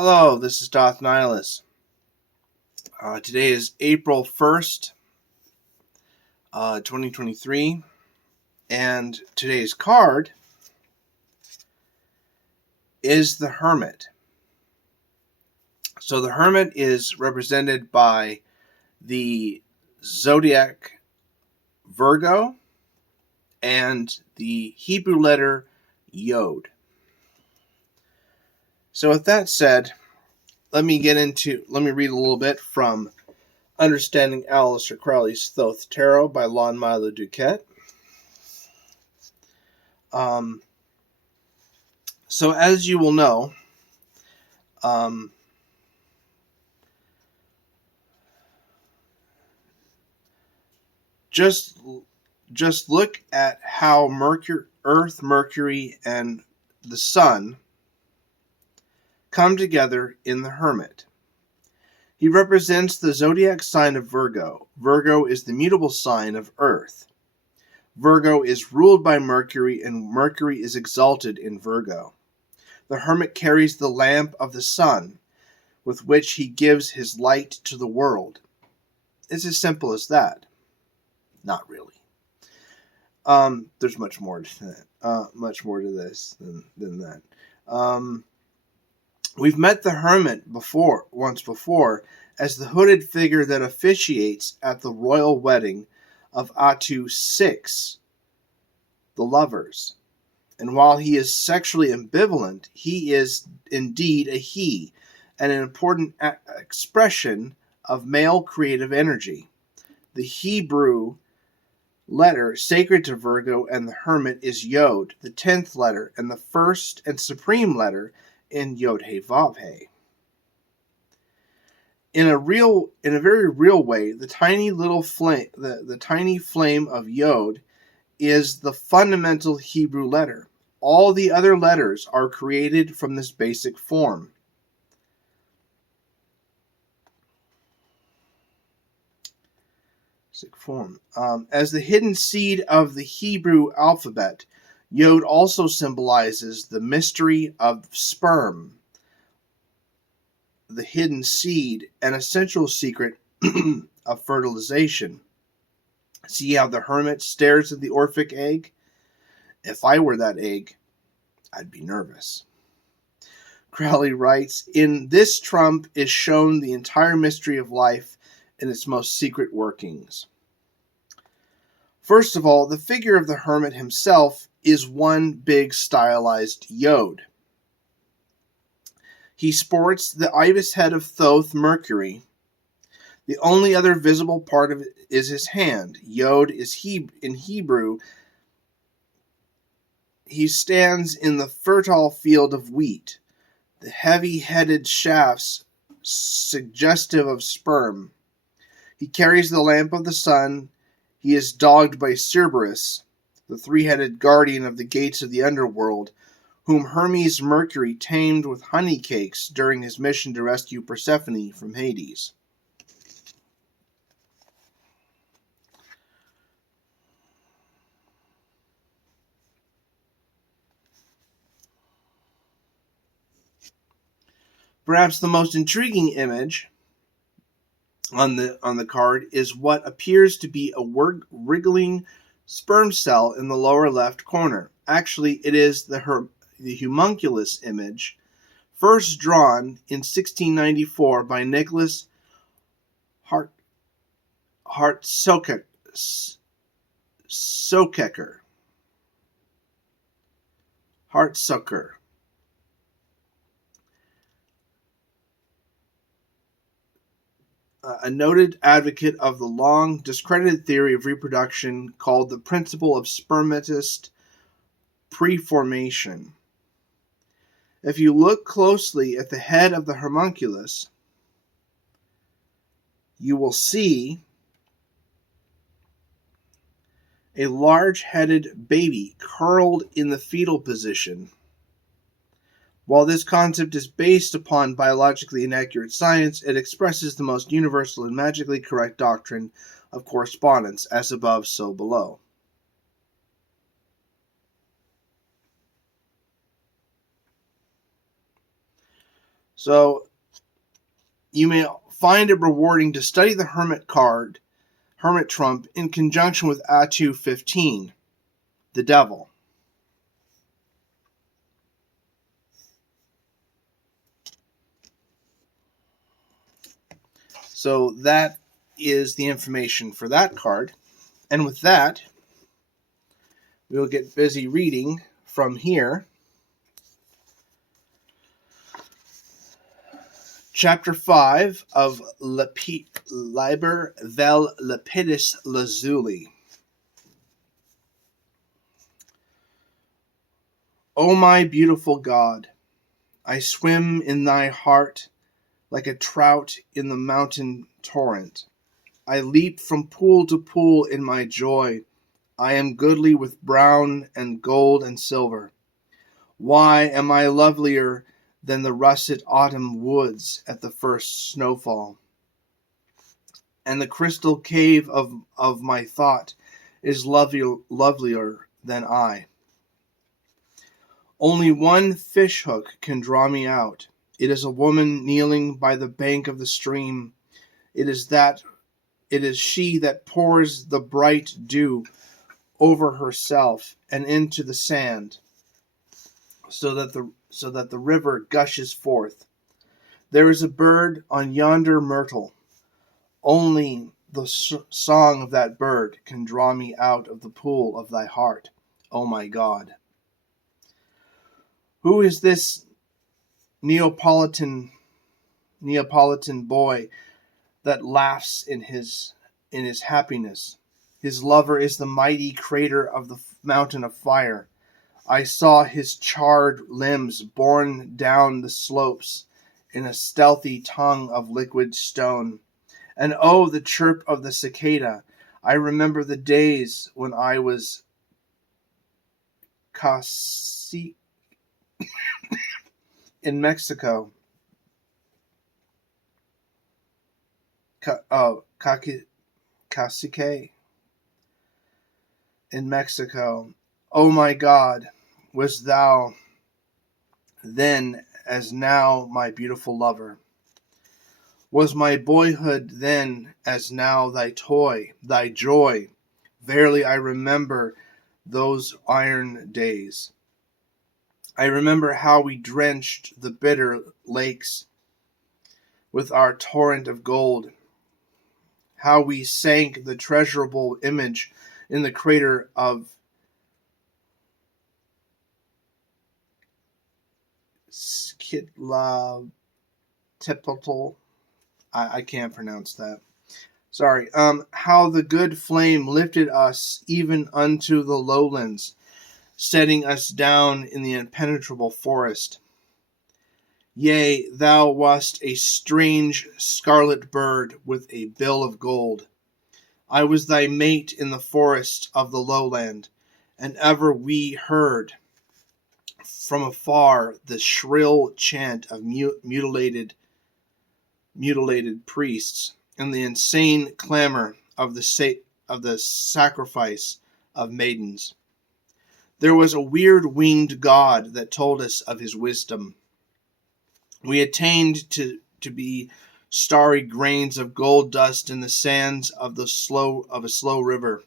Hello, this is Doth Nihilus. Today is April 1st, 2023, and today's card is the Hermit. So the Hermit is represented by the zodiac Virgo and the Hebrew letter YOD. So with that said, let me read a little bit from Understanding Aleister Crowley's Thoth Tarot by Lon Milo Duquette. So as you will know, just look at how Earth, Mercury, and the Sun come together in the Hermit. He represents the zodiac sign of Virgo. Virgo is the mutable sign of Earth. Virgo is ruled by Mercury, and Mercury is exalted in Virgo. The Hermit carries the lamp of the sun, with which he gives his light to the world. It's as simple as that. Not really. There's much more to that. Much more to this than that. We've met the Hermit once before, as the hooded figure that officiates at the royal wedding of Atu 6, the lovers. And while he is sexually ambivalent, he is indeed a he, and an important expression of male creative energy. The Hebrew letter sacred to Virgo and the Hermit is Yod, the 10th letter, and the first and supreme letter in Yod He Vav He. In a very real way, the tiny flame of Yod is the fundamental Hebrew letter. All the other letters are created from this basic form. As the hidden seed of the Hebrew alphabet, Yod also symbolizes the mystery of sperm, the hidden seed, an essential secret of fertilization. See how the Hermit stares at the Orphic egg? If I were that egg, I'd be nervous. Crowley writes, in this trump is shown the entire mystery of life in its most secret workings. First of all, the figure of the Hermit himself is one big stylized Yod. He sports the ibis head of Thoth, Mercury. The only other visible part of it is his hand. Yod is in Hebrew. He stands in the fertile field of wheat, the heavy-headed shafts suggestive of sperm. He carries the lamp of the sun. He is dogged by Cerberus, the three-headed guardian of the gates of the underworld, whom Hermes Mercury tamed with honey cakes during his mission to rescue Persephone from Hades. Perhaps the most intriguing image on the card is what appears to be a wriggling sperm cell in the lower left corner. Actually, it is the homunculus image, first drawn in 1694 by Nicholas Hartsoecker. A noted advocate of the long discredited theory of reproduction called the principle of spermatist preformation. If you look closely at the head of the homunculus, you will see a large-headed baby curled in the fetal position. While this concept is based upon biologically inaccurate science, it expresses the most universal and magically correct doctrine of correspondence, as above, so below. So you may find it rewarding to study the Hermit card, Hermit trump, in conjunction with Atu 15, the devil. So that is the information for that card. And with that, we'll get busy reading from here. Chapter 5 of Liber vel Lapidis Lazuli. O my beautiful God, I swim in thy heart like a trout in the mountain torrent. I leap from pool to pool in my joy. I am goodly with brown and gold and silver. Why am I lovelier than the russet autumn woods at the first snowfall? And the crystal cave of my thought is lovelier than I. Only one fish hook can draw me out. It is a woman kneeling by the bank of the stream. It is she that pours the bright dew over herself and into the sand, so that the river gushes forth. There is a bird on yonder myrtle. Only the song of that bird can draw me out of the pool of thy heart, O my God. Who is this Neapolitan boy that laughs in his happiness? His lover is the mighty crater of the mountain of fire. I saw his charred limbs borne down the slopes in a stealthy tongue of liquid stone. And oh, the chirp of the cicada! I remember the days when I was in Mexico. Cacique in Mexico. Oh my God, was thou then as now my beautiful lover? Was my boyhood then as now thy toy, thy joy? Verily I remember those iron days. I remember how we drenched the bitter lakes with our torrent of gold, how we sank the treasurable image in the crater of Skitlapotl. I can't pronounce that. Sorry. How the good flame lifted us even unto the lowlands, setting us down in the impenetrable forest. Yea, thou wast a strange scarlet bird with a bill of gold. I was thy mate in the forest of the lowland, and ever we heard from afar the shrill chant of mutilated priests and the insane clamor of the sacrifice of maidens. There was a weird winged god that told us of his wisdom. We attained to be starry grains of gold dust in the sands of a slow river.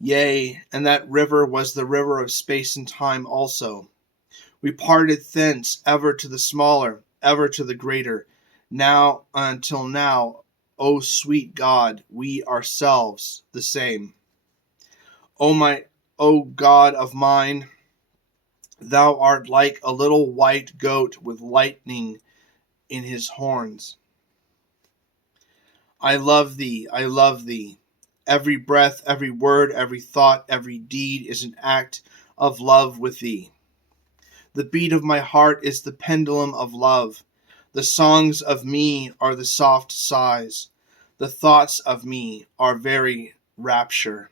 Yea, and that river was the river of space and time also. We parted thence ever to the smaller, ever to the greater. Now until now, O sweet God, we ourselves the same. O God of mine, thou art like a little white goat with lightning in his horns. I love thee, I love thee. Every breath, every word, every thought, every deed is an act of love with thee. The beat of my heart is the pendulum of love. The songs of me are the soft sighs. The thoughts of me are very rapture.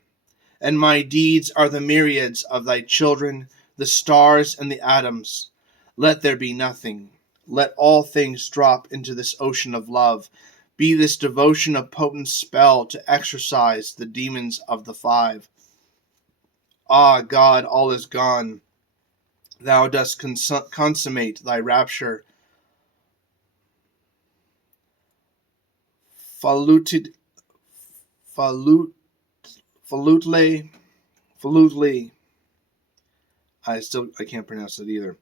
And my deeds are the myriads of thy children, the stars and the atoms. Let there be nothing. Let all things drop into this ocean of love. Be this devotion a potent spell to exorcise the demons of the five. Ah, God, all is gone. Thou dost consummate thy rapture. faluted, falut, falutely. I can't pronounce it either.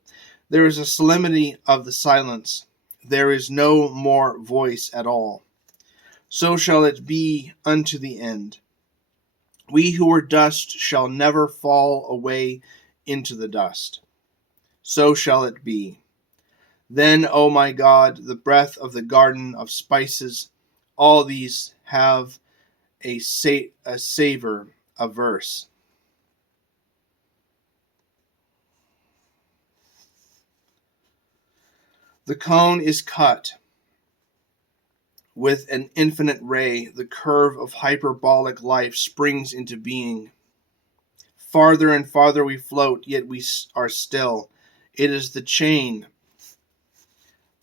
There is a solemnity of the silence. There is no more voice at all. So shall it be unto the end. We who are dust shall never fall away into the dust. So shall it be. Then, O my God, the breath of the garden of spices, all these have a savor of verse. The cone is cut with an infinite ray. The curve of hyperbolic life springs into being. Farther and farther we float, yet we are still. It is the chain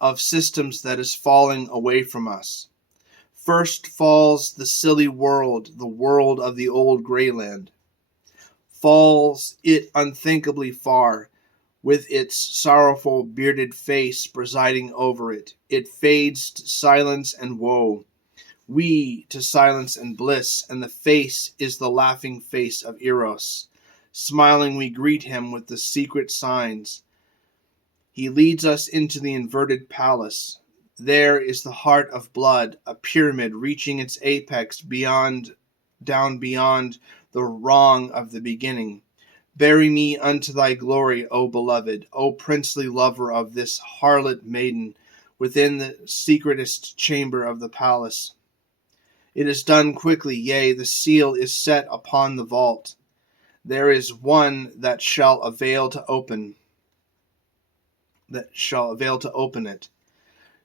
of systems that is falling away from us. First falls the silly world, the world of the old Greyland. Falls it unthinkably far, with its sorrowful bearded face presiding over it. It fades to silence and woe. We to silence and bliss, and the face is the laughing face of Eros. Smiling we greet him with the secret signs. He leads us into the inverted palace. There is the heart of blood, a pyramid reaching its apex down beyond the wrong of the beginning. Bury me unto thy glory, O beloved, O princely lover of this harlot maiden, within the secretest chamber of the palace. It is done quickly, yea, the seal is set upon the vault. There is one that shall avail to open it,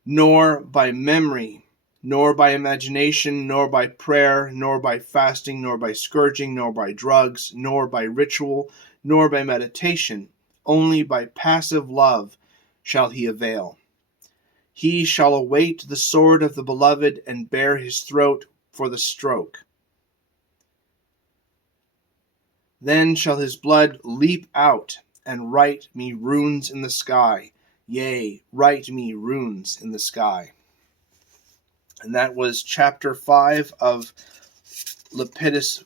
nor by memory, nor by imagination, nor by prayer, nor by fasting, nor by scourging, nor by drugs, nor by ritual, nor by meditation, only by passive love shall he avail. He shall await the sword of the beloved and bare his throat for the stroke. Then shall his blood leap out and write me runes in the sky. Yea, write me runes in the sky. And that was chapter 5 of Lapidis,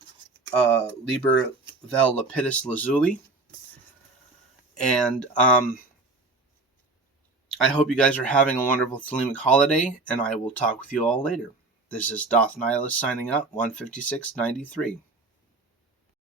Liber vel Lapidis Lazuli. And I hope you guys are having a wonderful Thelemic holiday, and I will talk with you all later. This is Doth Nihilus signing out, 156.93.